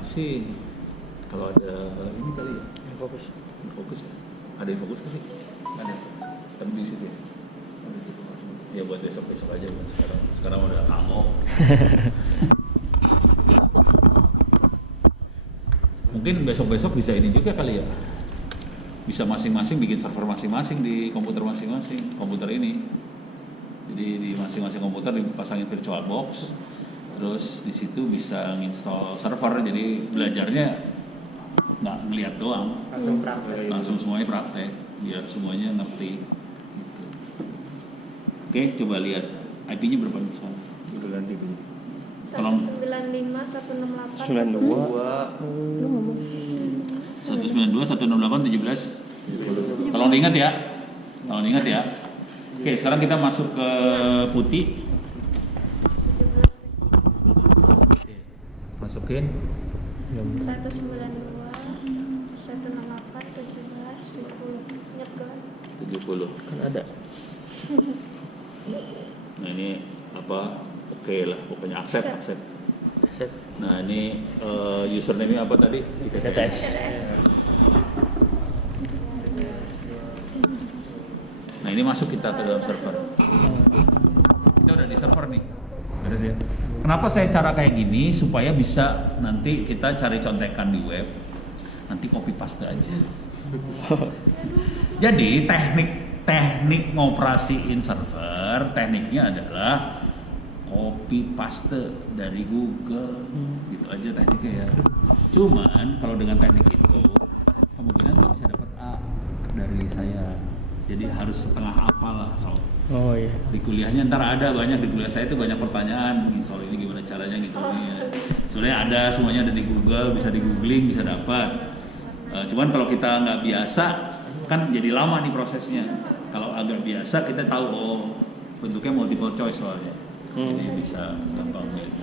enak sih kalau ada ini kali ya. Fokus ya. Ada yang fokus kali? Ada. Tapi di situ ya. Ya buat besok aja buat sekarang. Sekarang udah kangok. Mungkin besok bisa ini juga kali ya. Bisa masing-masing bikin server masing-masing di komputer masing-masing. Komputer ini. Jadi di masing-masing komputer dipasangin virtual box. Terus di situ bisa install server. Jadi belajarnya nggak ngeliat doang. Langsung praktek. Langsung semuanya praktek. Biar semuanya ngerti. Gitu. Oke, coba lihat IP-nya berapa nih sekarang? Udah ganti Bu. 195, 168, 192, 168, 17. Tolong diingat ya. Oke, sekarang kita masuk ke putih. Masukin 192, 168, 17, 70. Ingat kan? 70. Kan ada. Nah ini apa? Oke lah, pokoknya accept. Set. Nah ini username-nya apa tadi? TTS. Nah ini masuk kita ke dalam server. Kita udah di server nih. Beres ya. Kenapa saya cara kayak gini? Supaya bisa nanti kita cari contekan di web. Nanti copy paste aja. Jadi teknik ngoperasiin server, tekniknya adalah copy paste dari Google. Gitu aja tekniknya ya. Cuman kalau dengan teknik itu kemungkinan nggak bisa dapat A dari saya. Jadi harus setengah apal lah kalau Oh iya. di kuliahnya ntar ada banyak di kuliah saya itu banyak pertanyaan soal ini gimana caranya gitu ya. Sebenarnya ada semuanya ada di Google, bisa di googling bisa dapat. Cuman kalau kita nggak biasa kan jadi lama nih prosesnya. Kalau agak biasa kita tahu bentuknya multiple choice soalnya. Jadi bisa gampang gitu.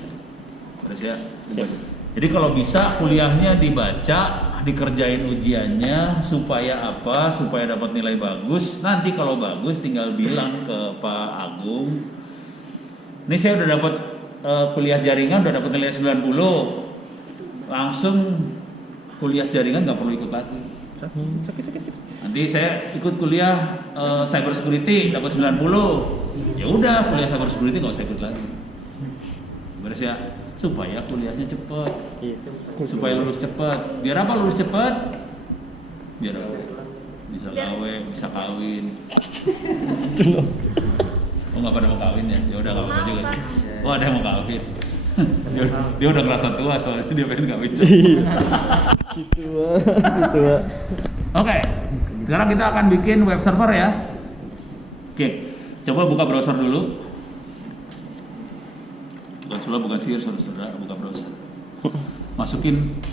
Terus ya. Jadi kalau bisa kuliahnya dibaca, dikerjain ujiannya supaya apa? Supaya dapat nilai bagus. Nanti kalau bagus tinggal bilang ke Pak Agung. Ini saya udah dapat kuliah jaringan udah dapat nilai 90. Langsung kuliah jaringan nggak perlu ikut lagi. Sakit. Nanti saya ikut kuliah cyber security dapat 90. Ya udah kuliah cyber security nggak usah ikut lagi. Beres ya. Supaya kuliahnya cepat, Iya. supaya lulus cepat. Biar apa lulus cepat? Biar apa? Bisa gawe, bisa kawin. Oh nggak pada mau kawin ya? Ya udah nggak apa-apa juga sih. Oh ada yang mau kawin. dia udah ngerasa tua soalnya dia pengen kawin. Situ. Oke, sekarang kita akan bikin web server ya. Oke, coba buka browser dulu. Bukan sihir, saudara, buka browser. Masukin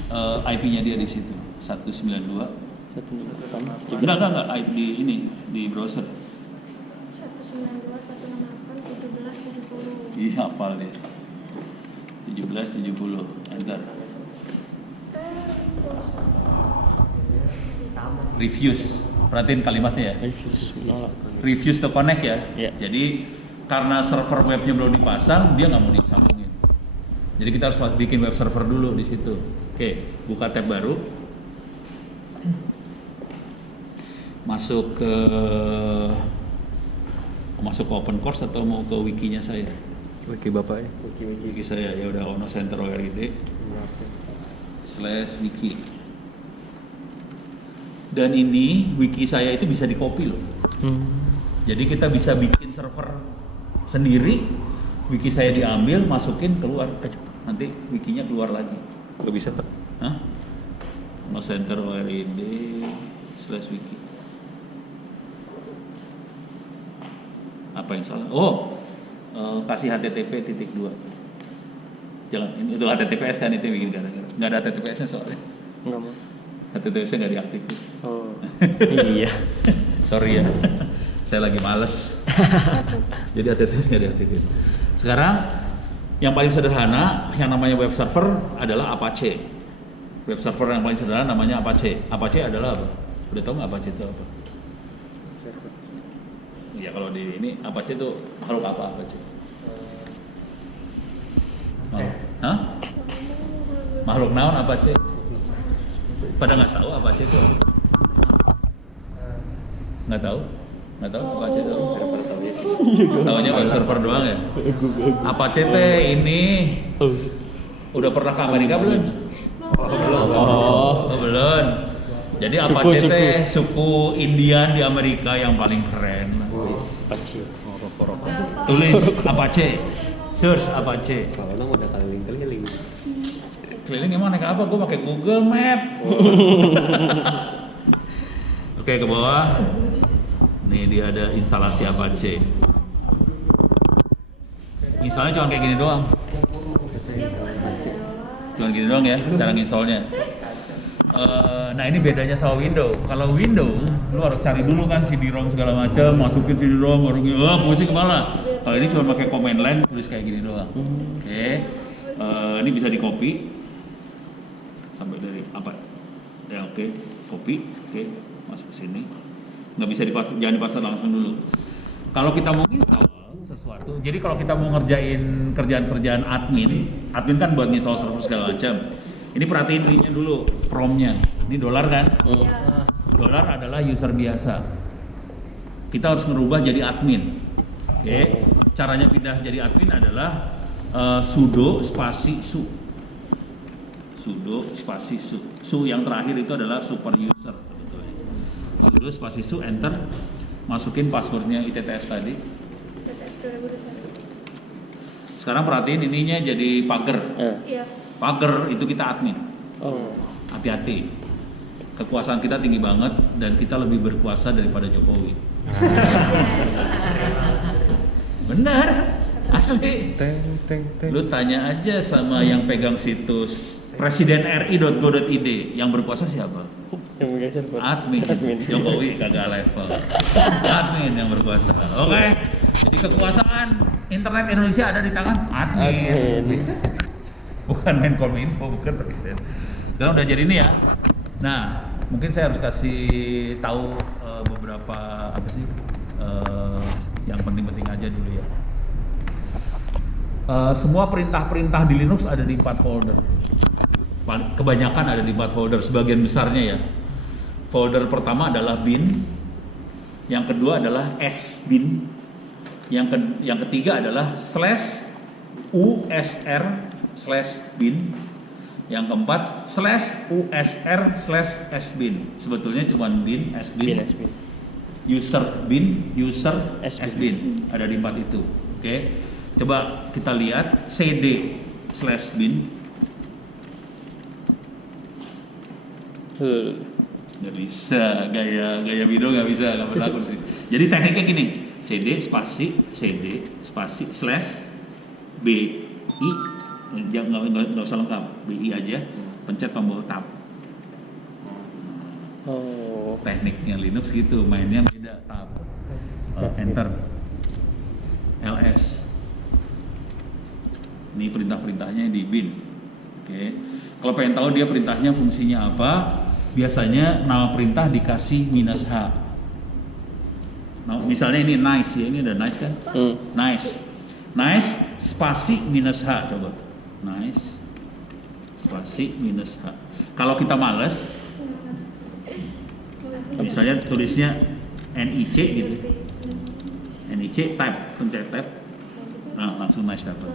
IP-nya dia di situ, 192. Enggak, di ini di browser. 192, 168, 17, 70. Iya, hafal deh. 1770, enter. Refuse. Perhatiin kalimatnya ya. Refuse to connect ya. Iya. Jadi karena server webnya belum dipasang, dia nggak mau disambungin. Jadi kita harus bikin web server dulu di situ. Oke, buka tab baru. Masuk ke open course atau mau ke wikinya saya? Wiki Bapak ya. Wiki saya ya udah Ono Center ORID/wiki. Dan ini wiki saya itu bisa di-copy loh. Jadi kita bisa bikin server sendiri, wiki saya diambil, masukin, keluar. Nanti wikinya keluar lagi. Gak bisa Pak. Hah? Ono Center ORID/wiki. Apa yang salah? Kasih http://. Jangan, itu HTTPS kan itu yang bikin gara-gara. Nggak ada HTTPS-nya soalnya. Enggak mau. HTTPS-nya nggak diaktifin. Oh. Iya. Sorry ya, saya lagi males. Jadi HTTPS nggak diaktifin. Sekarang yang paling sederhana, yang namanya web server adalah Apache. Web server yang paling sederhana namanya Apache. Apache adalah apa? Udah tahu nggak Apache itu apa? Ya kalau di ini Apache itu makhluk apa Apache? Hah? Makhluk naon Apache? Pada nggak tahu Apache itu? Nggak tahu? Nggak tahu Apache itu? Tahunya web server doang ya? Apache teh ini udah pernah ke Amerika belum? Oh, belum. Jadi Apache teh suku Indian di Amerika yang paling keren. Tulis Apache, search Apache. Kalau orang udah keliling-keliling. Keliling emang naik apa? Gue pakai Google Map. Oke, ke bawah. Nih dia ada instalasi Apache. Instalnya cuma kayak gini doang. Cuma gini doang ya, cara nginstallnya. Nah ini bedanya sama Windows. Kalau Windows, lu harus cari dulu kan CD-ROM segala macam, masukin CD-ROM, baru pusing kepala. Kalau ini cuma pakai command line, tulis kayak gini doang. Oke. Ini bisa di copy sampai dari apa? Ya oke, copy, oke, masuk ke sini. Nggak bisa jangan dipasang langsung dulu. Kalau kita mau install sesuatu, jadi kalau kita mau ngerjain kerjaan-kerjaan admin kan buat install server segala macam. Ini perhatiin ininya dulu, promnya. Ini dolar kan? Iya. Dolar adalah user biasa. Kita harus ngerubah jadi admin. Oke. Caranya pindah jadi admin adalah sudo spasi su. Sudo spasi su. Su yang terakhir itu adalah super user sebetulnya. Sudo spasi su, enter. Masukin passwordnya ITTS tadi. Sekarang perhatiin ininya jadi pagar. Iya. Pagar itu kita admin. Hati-hati. Kekuasaan kita tinggi banget dan kita lebih berkuasa daripada Jokowi. Benar, asli. Lu tanya aja sama yang pegang situs presidenri.go.id, yang berkuasa siapa? Admin. Jokowi kagak level. Admin yang berkuasa. Oke. Jadi kekuasaan internet Indonesia ada di tangan admin. Bukan Menkominfo, bukan presiden. Sekarang udah jadi ini ya. Nah, mungkin saya harus kasih tahu beberapa apa sih yang penting-penting aja dulu ya. Semua perintah-perintah di Linux ada di 4 folder. Kebanyakan ada di 4 folder, sebagian besarnya ya. Folder pertama adalah bin, yang kedua adalah sbin, yang ketiga adalah /usr/bin, yang keempat /usr/sbin. Sebetulnya cuma bin, sbin, user bin, user sbin. Ada di 4 itu. Oke. Coba kita lihat cd/bin. Nggak bisa, gaya video nggak bisa, nggak berlaku sih. Jadi tekniknya gini, cd spasi slash bi, nggak usah lengkap, bi aja, pencet tombol tab. Tekniknya Linux gitu, mainnya beda, tab, enter, ls. Ini perintah-perintahnya di bin. Oke. Kalau pengen tahu dia perintahnya fungsinya apa, biasanya nama perintah dikasih -h. Nah, misalnya ini nice ya, ini ada nice kan? Nice spasi -h, coba. Nice spasi -h. Kalau kita males, misalnya tulisnya nic gitu. Nic type, pencet tab. Nah, langsung nice dapat.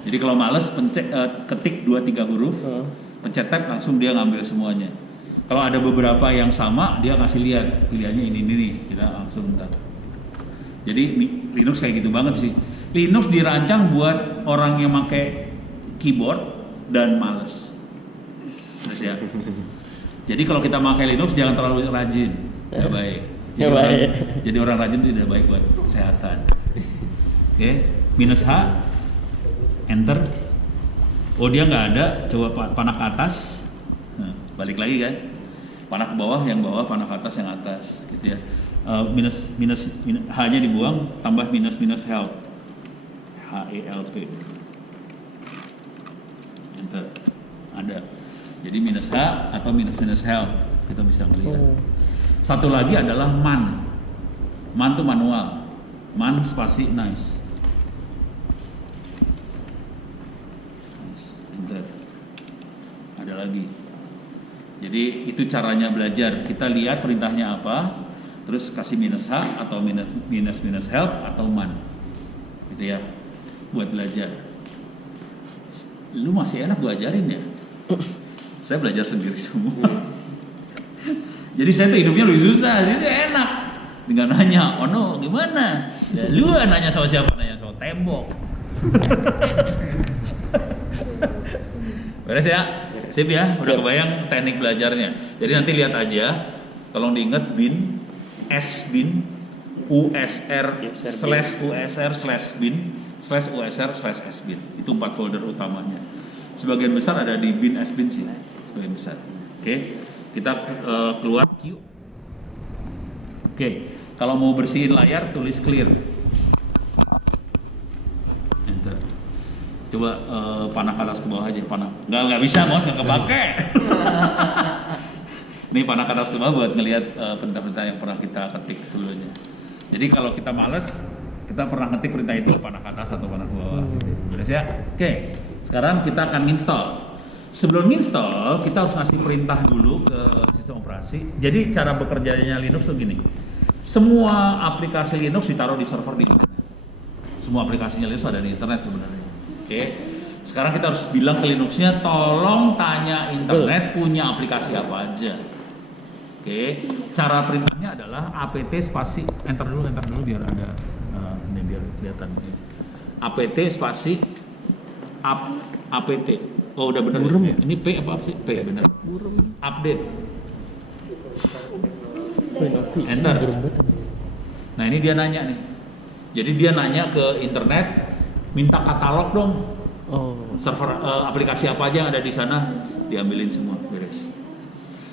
Jadi kalau males ketik 2-3 huruf, pencet tab langsung dia ngambil semuanya. Kalau ada beberapa yang sama, dia kasih lihat pilihannya ini nih, kita langsung bentar. Jadi Linux kayak gitu banget sih. Linux dirancang buat orang yang pakai keyboard dan males. Terus ya. Jadi kalau kita pakai Linux jangan terlalu rajin, nggak baik. Jadi orang rajin tidak baik buat kesehatan. Oke, -h, enter. Oh dia nggak ada, coba panah ke atas. Nah, balik lagi kan. Panah ke bawah, yang bawah, panah ke atas, yang atas, gitu ya. H-nya dibuang, tambah help, HELP, enter, ada. Jadi -h atau help, kita bisa melihat. Satu lagi adalah man itu manual, man spasi nice, enter. lagi. Jadi itu caranya belajar. Kita lihat perintahnya apa, terus kasih minus H atau minus help atau man, gitu ya, buat belajar. Lu masih enak gue ajarin ya? Saya belajar sendiri semua. Jadi saya tuh hidupnya lebih susah, jadi enak. Tinggal nanya, Ono gimana? Ya, lu nanya sama siapa? Nanya sama tembok. Beres ya? Sip ya? Udah kebayang teknik belajarnya. Jadi nanti lihat aja, tolong diingat bin, sbin, usr, /usr/bin, /usr/sbin. Itu 4 folder utamanya. Sebagian besar ada di bin sbin sih, sebagian besar. Oke, kita keluar Q. Oke, kalau mau bersihin layar tulis clear. Enter. Coba panah ke atas ke bawah aja, panah. Nggak bisa, mouse nggak kepake. Ini panah ke atas ke bawah buat ngelihat perintah-perintah yang pernah kita ketik sebelumnya. Jadi kalau kita males, kita pernah ngetik perintah itu panah ke atas atau panah ke bawah. Beres ya? Oke. Sekarang kita akan install. Sebelum install, kita harus ngasih perintah dulu ke sistem operasi. Jadi cara bekerjanya Linux tuh gini. Semua aplikasi Linux ditaruh di server di mana? Semua aplikasinya Linux ada di internet sebenarnya. Oke. Sekarang kita harus bilang ke Linuxnya, tolong tanya internet punya aplikasi apa aja. Oke. Cara perintahnya adalah apt spasi enter dulu biar ada ini biar kelihatan. Apt spasi apt. Oh udah benar. Ya? Ini P apa sih? P ya benar. Update. Enter. Nah ini dia nanya nih. Jadi dia nanya ke internet, minta katalog dong. Server aplikasi apa aja yang ada di sana, diambilin semua, beres.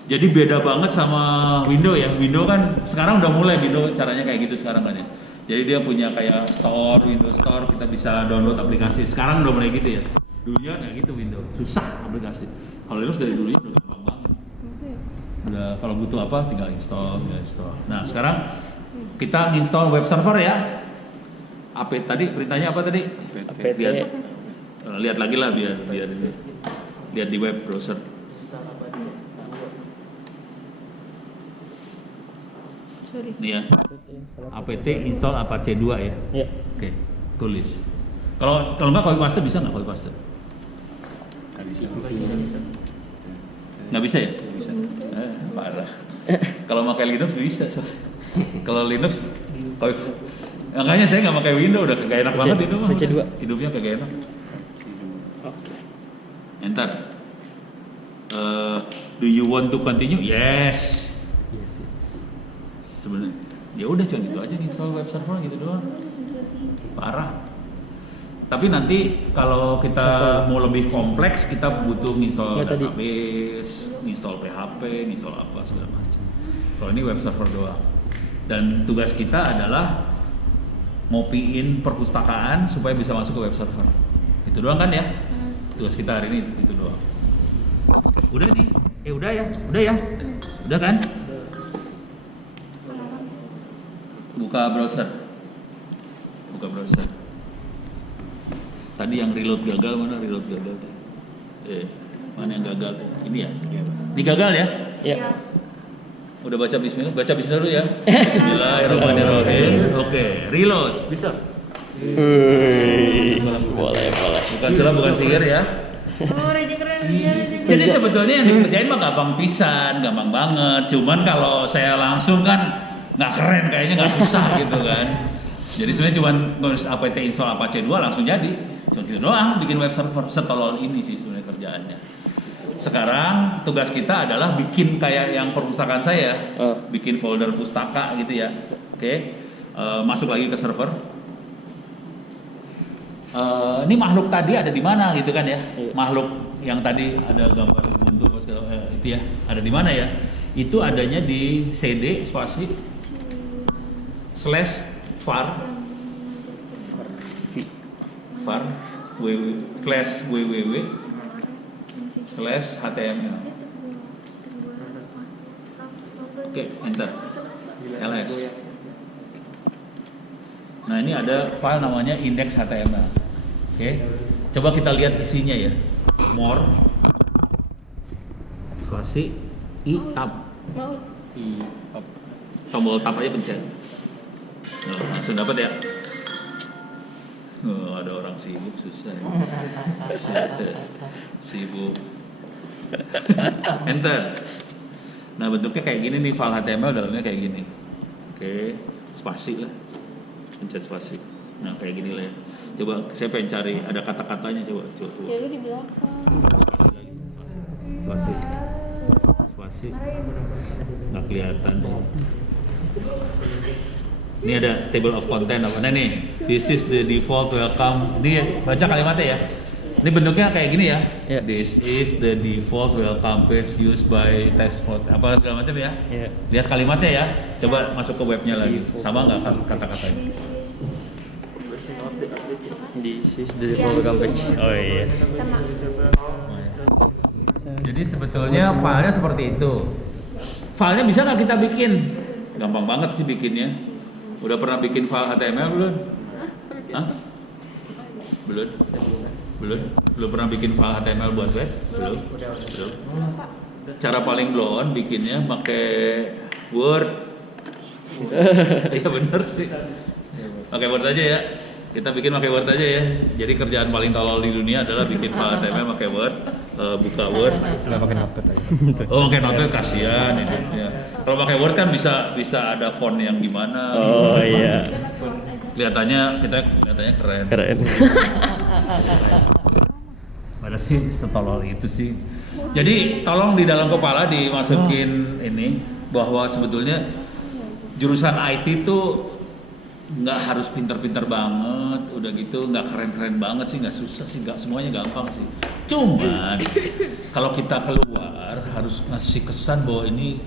Jadi beda banget sama Windows ya. Windows kan sekarang udah mulai Windows caranya kayak gitu sekarang kan ya. Jadi dia punya kayak store, Windows Store, kita bisa download aplikasi. Sekarang udah mulai gitu ya. Dulunya nggak gitu Windows, susah aplikasi. Kalau Linux dari dulunya udah gampang banget. Udah kalau butuh apa tinggal install. Nah sekarang kita install web server ya. Tadi perintahnya apa tadi? Biar lihat lagi lah biar lihat di web browser. Ini ya. apt install apache 2 ya. Iya. Oke, tulis. Kalau nggak copy paste bisa nggak copy paste? Nggak bisa ya? Parah. Kalau pakai Linux bisa. Kalau Linux, makanya saya nggak pakai Windows, udah kagak enak banget itu mah. Hidupnya kagak enak. Enter. Do you want to continue? Yes. Sebenarnya, ya udah cuma itu aja install web server gitu doang. Parah. Tapi nanti kalau kita mau lebih kompleks, kita butuh install database, install PHP, install apa segala macam. Kalau ini web server doang. Dan tugas kita adalah ngopiin perpustakaan supaya bisa masuk ke web server. Itu doang kan ya? Tugas kita hari ini itu doang. Udah nih? Udah ya? Udah kan? Buka browser. Tadi yang reload gagal, mana reload gagal tuh? Mana yang gagal tuh? Ini ya? Ini gagal ya? Iya. Udah baca bismillah? Baca bismillah dulu ya. Bismillahirrahmanirrahim. Oke, reload. Bisa? Boleh. Bukan salah, bukan sihir ya. Oh, Reja keren. Jadi sebetulnya yang dikerjain mah gampang pisan, gampang banget. Cuman kalau saya langsung kan nggak keren, kayaknya nggak susah gitu kan. Jadi sebenarnya cuman apt install apache 2 langsung jadi. Cuma gitu doang bikin web server, setolol ini sih sebenarnya kerjaannya. Sekarang tugas kita adalah bikin kayak yang perpustakaan saya, bikin folder pustaka gitu ya. Oke. Masuk lagi ke server. Ini makhluk tadi ada di mana gitu kan ya? Makhluk yang tadi ada gambar Ubuntu itu ya, ada di mana ya? Itu adanya di cd spasi /var/www/html. Oke, enter. ls. Nah ini ada file namanya index.html. Oke, coba kita lihat isinya ya. More. spasi I tab. Mau. Tombol tab aja pencet. Nah, langsung dapat ya. Oh, ada orang sibuk susah ya. Sibuk. Enter. Nah, bentuknya kayak gini nih, file HTML dalamnya kayak gini. Oke, spasi lah. Pencet spasi. Nah, kayak gini lah ya. Coba saya pengen cari ada kata-katanya, coba. Ya lu di belakang. Spasi lagi. Spasi. Spasi. Nggak kelihatan deh. Ini ada table of content apa nih? This is the default welcome. Ini baca kalimatnya ya. Ini bentuknya kayak gini ya. Yeah. This is the default welcome page used by test for apa segala macam ya. Yeah. Lihat kalimatnya ya. Coba masuk ke webnya lagi. Sama nggak kata-katanya? This is the default welcome page. Oh iya. Sama. Jadi sebetulnya filenya seperti itu. Filenya bisa nggak kita bikin? Gampang banget sih bikinnya. Udah pernah bikin file HTML belum? Hah? Belum? Belum pernah bikin file HTML buat web? Belum. Cara paling blon bikinnya pakai Word. Iya bener sih. Pakai Word aja ya. Kita bikin pakai Word aja ya. Jadi kerjaan paling tolol di dunia adalah bikin file HTML pakai Word. Buka Word. Nggak pakai notepad aja. Oh, pakai notepad kasihan ini. Ya. Kalau pakai Word kan bisa ada font yang gimana. Oh iya. Kelihatannya keren. Keren. Padahal sih setolol itu sih. Jadi tolong di dalam kepala dimasukin ini bahwa sebetulnya jurusan IT tuh nggak harus pintar-pintar banget, udah gitu nggak keren-keren banget sih, nggak susah sih, nggak semuanya gampang sih. Cuman kalau kita keluar harus ngasih kesan bahwa ini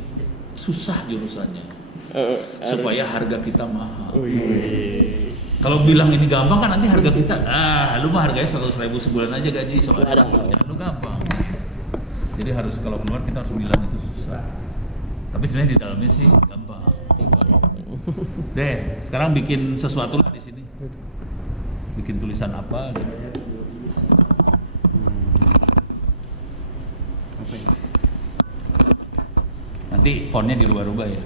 susah jurusannya, supaya harga kita mahal. Kalau bilang ini gampang kan nanti harga kita, lu mah harganya 100.000 sebulan aja gaji, soalnya lu gampang. Jadi harus kalau keluar kita harus bilang itu susah. Tapi sebenarnya di dalamnya sih gampang. Deh, sekarang bikin sesuatu lah di sini. Bikin tulisan apa gitu. Nanti fontnya dirubah-rubah ya.